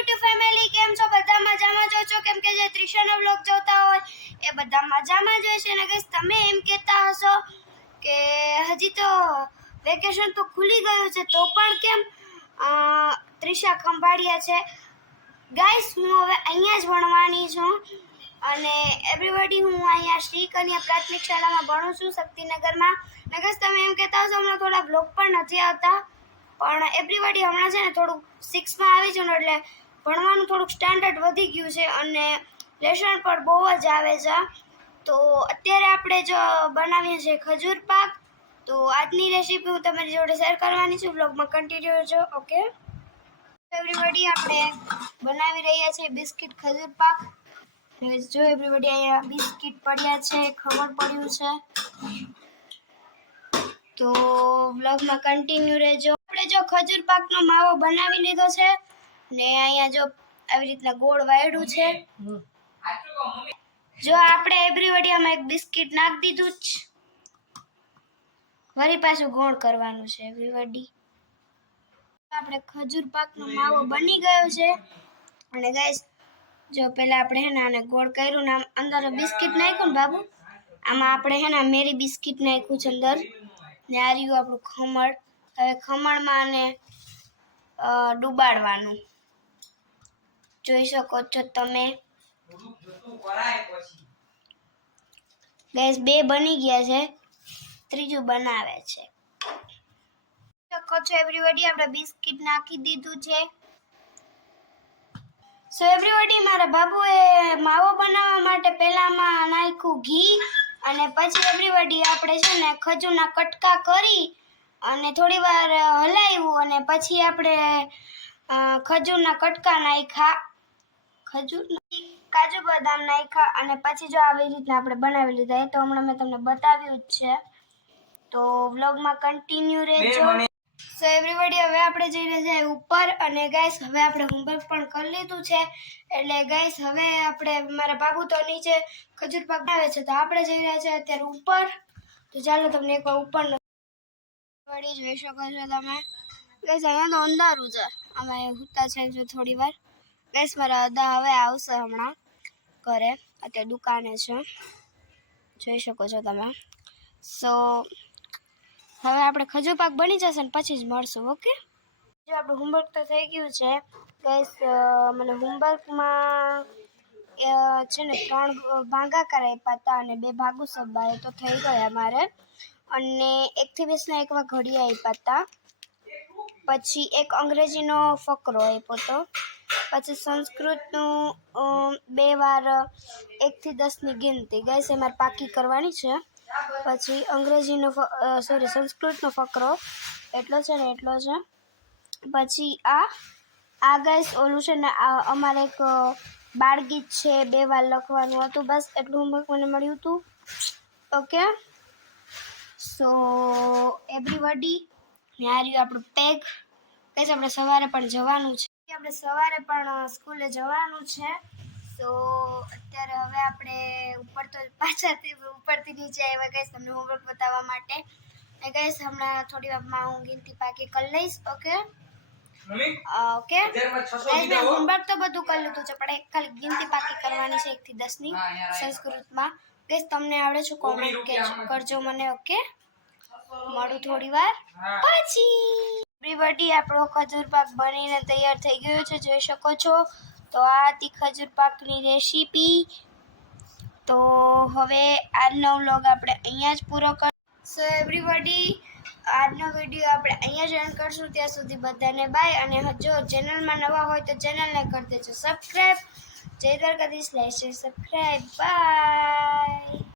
YouTube family કેમ છો? બધા મજામાં જો છો? કેમ કે જે ત્રિશાનો બ્લોગ જોતા હોય, એ બધા મજામાં જ હશે ને guys, તમે એમ કહેતા હશો કે હજી તો વેકેશન તો ખુલી ગયું છે, તો પણ કેમ? ત્રિશા ખંભાળિયા છે. ગાઈસ હું હવે અહીંયા જ ભણવાની છું. અને એવરીબડી હું અહીંયા શ્રી કન્યા પ્રાથમિક શાળામાં ભણું છું, શક્તિનગરમાં. ને guys, તમે એમ કહેતા હશો, હમણાં થોડા બ્લોગ પણ નથી આવતા. પણ એવરીબડી હમણાં છે ને થોડું સિક્સમાં આવી છે એટલે ભણવાનું થોડુંક સ્ટાન્ડર્ડ વધી ગયું છે અને લેસન પણ બહુ જ આવે છે. તો અત્યારે આપણે જો બનાવીએ છીએ ખજૂર પાક, તો આજની રેસીપી હું તમારી જોડે શેર કરવાની છું. બ્લોગમાં કન્ટિન્યુ રહેજો ઓકે એવરીબડી આપણે બનાવી રહ્યા છીએ બિસ્કિટ ખજૂર પાક. જો એવરીબડી અહીંયા બિસ્કિટ પડ્યા છે ખબર પડ્યું છે. તો બ્લોગમાં કન્ટિન્યુ રહેજો. આપણે જો ખજૂર પાકનો માવો બનાવી લીધો છે ને અહીંયા જો આવી રીતના ગોળ વાયડું છે. જો આપણે એબ્રીવડિયામાં એક બિસ્કિટ નાખી દીધું જ. વળી પાછું ગોળ કરવાનું છે એબ્રીવડી. આપણે ખજૂર પાકનો માવો બની ગયો છે. અને ગાઈસ જો પેલા આપણે હે ને આને ગોળ કર્યું ને આમ અંદર બિસ્કિટ નાખ્યું ને બાબુ આમાં આપણે હે ને મેરી બિસ્કિટ નાખ્યું છે અંદર. ને આ રહ્યું આપણું ખમણ. હવે ખમણમાં આને ડુબાડવાનું. જોઈ શકો છો તમે. ગેસ બે બની ગયા છે. ત્રીજું બનાવે છે. શકો છો એવરીબડી આપણે બિસ્કિટ નાખી દીધું છે. સો એવરીબડી મારા બાબુએ માવો બનાવવા માટે પહેલામાં નાખ્યું ઘી અને પછી એવરીબડી આપણે છે ને ખજૂરના કટકા કરી અને થોડી વાર હલાવ્યું અને પછી આપણે ખજૂરના કટકા નાખ્યા. ખજૂર કાજુ બદામ નાખ્યા અને પછી જો આવી રીતના આપણે બનાવી લીધા તો હમણાં મેં તમને બતાવ્યું જ છે. તો વ્લોગમાં કન્ટિન્યુ રહેજો. સો એવરીબડી હવે આપણે જઈને જાય ઉપર અને ગાઈસ હવે આપણે હોમવર્ક પણ કરી લીધું છે. એટલે ગાઈસ હવે આપણે મારા બાબુ તો નીચે ખજૂર પાક આવે છે તો આપણે જઈ રહ્યા છે અત્યારે ઉપર. તો ચાલો તમને એકવાર ઉપર વળી જોઈ શકો છો તમે. ગાઈસ અહીંયા તો અંધારું છે. અમે હુતા છે જો થોડી વાર ગાઈસ મારા અદા હવે આવશે હમણાં ઘરે. અત્યારે દુકાને છે. જોઈ શકો છો તમે. સો હવે આપણે ખજૂર પાક બની જશે ને પછી જ મળશું ઓકે જો આપણું હોમવર્ક તો થઈ ગયું છે. ગેસ મને હોમવર્કમાં છે ને ત્રણ ભાગાકાર આપ્યા હતા અને બે ભાગુ સબાએ તો થઈ ગયા મારે અને એકથી વીસના એકવા ઘડી આપ્યા હતા. પછી એક અંગ્રેજીનો ફકરો આપ્યો હતો. પછી સંસ્કૃતનું બે વાર, એકથી દસની ગિનતી ગઈસ એ પાકી કરવાની છે. પછી અંગ્રેજીનો સોરી સંસ્કૃતનો ફકરો, એટલો છે ને એટલો છે. પછી આ આ ગાઈસ ઓલું છે ને, આ અમારે એક બાળગીત છે, બે વાર લખવાનું હતું, બસ એટલું હોમવર્ક મને મળ્યું હતું ઓકે સો એવરીબડી આ રહ્યું આપણું પેગ કઈ આપણે સવારે પણ જવાનું છે. આપણે સવારે પણ સ્કૂલે જવાનું છે. તો અત્યારે હવે આપણે ઉપર તો પાછાથી ઉપરથી નીચે આવ્યા ગઈશ તમને હોમવર્ક બતાવવા માટે. ને ગઈશ હમણાં થોડી વારમાં હું ગીનતી પાકી કરી લઈશ ઓકે ઓકે મેં હોમવર્ક તો બધું કરી લીધું છે પણ એક ખાલી ગિનતી પાકી કરવાની છે એકથી દસની સંસ્કૃતમાં. ગઈશ તમને આવડે છે કોમેન્ટ કરજો મને ઓકે મળું થોડી વાર. પછી! એવરીબડી આપણો ખજૂર પાક બનીને તૈયાર થઈ ગયો છે, જોઈ શકો છો. તો આ હતી ખજૂર પાકની રેસીપી તો હવે આજનો વ્લોગ આપણે અહીંયા જ પૂરો કર સો એવરીબડી આજનો વીડિયો આપણે અહીંયા જ એન્ડ કરશું. ત્યાં સુધી બધાને બાય અને જો ચેનલમાં નવા હોય તો ચેનલને કરી દેજો. સબસ્ક્રાઈબ જય દ્વારકાધીશ. લેશે સબસ્ક્રાઈબ બાય